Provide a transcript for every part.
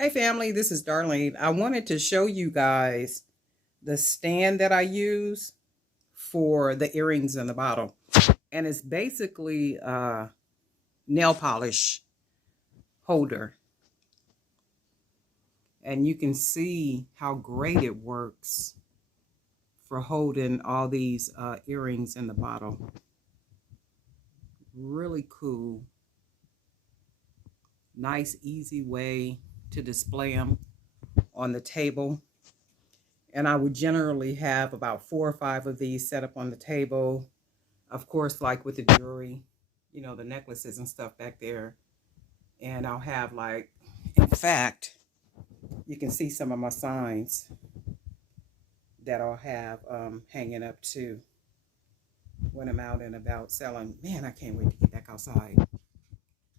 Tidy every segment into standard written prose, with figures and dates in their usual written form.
Hey family, this is Darlene. I wanted to show you guys the stand that I use for the earrings in the bottle. And it's basically a nail polish holder. And you can see how great it works for holding all these earrings in the bottle. Really cool. Nice, easy way to display them on the table. And I would generally have about 4 or 5 of these set up on the table. Of course, like with the jewelry, you know, the necklaces and stuff back there. And I'll have like, in fact, you can see some of my signs that I'll have hanging up too when I'm out and about selling. Man, I can't wait to get back outside.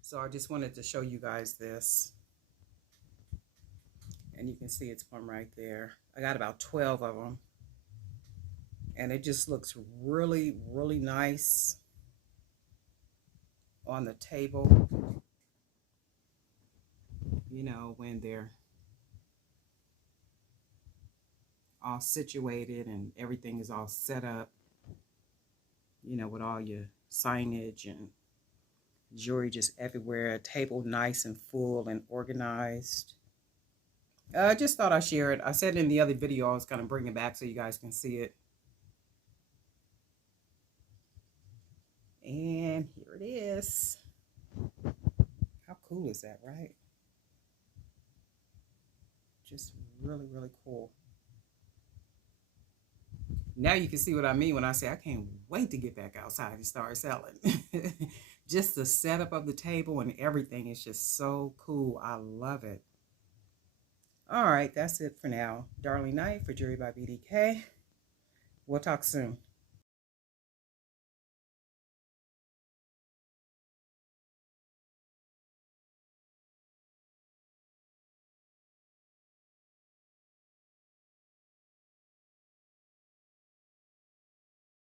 So I just wanted to show you guys this. And you can see it's from right there. I got about 12 of them. And it just looks really, really nice on the table. You know, when they're all situated and everything is all set up, you know, with all your signage and jewelry just everywhere, a table nice and full and organized. I just thought I'd share it. I said in the other video I was going to bring it back so you guys can see it. And here it is. How cool is that, right? Just really, really cool. Now you can see what I mean when I say I can't wait to get back outside and start selling. Just the setup of the table and everything is just so cool. I love it. All right, that's it for now. Darlene Knight for Jewelry by BDK. We'll talk soon.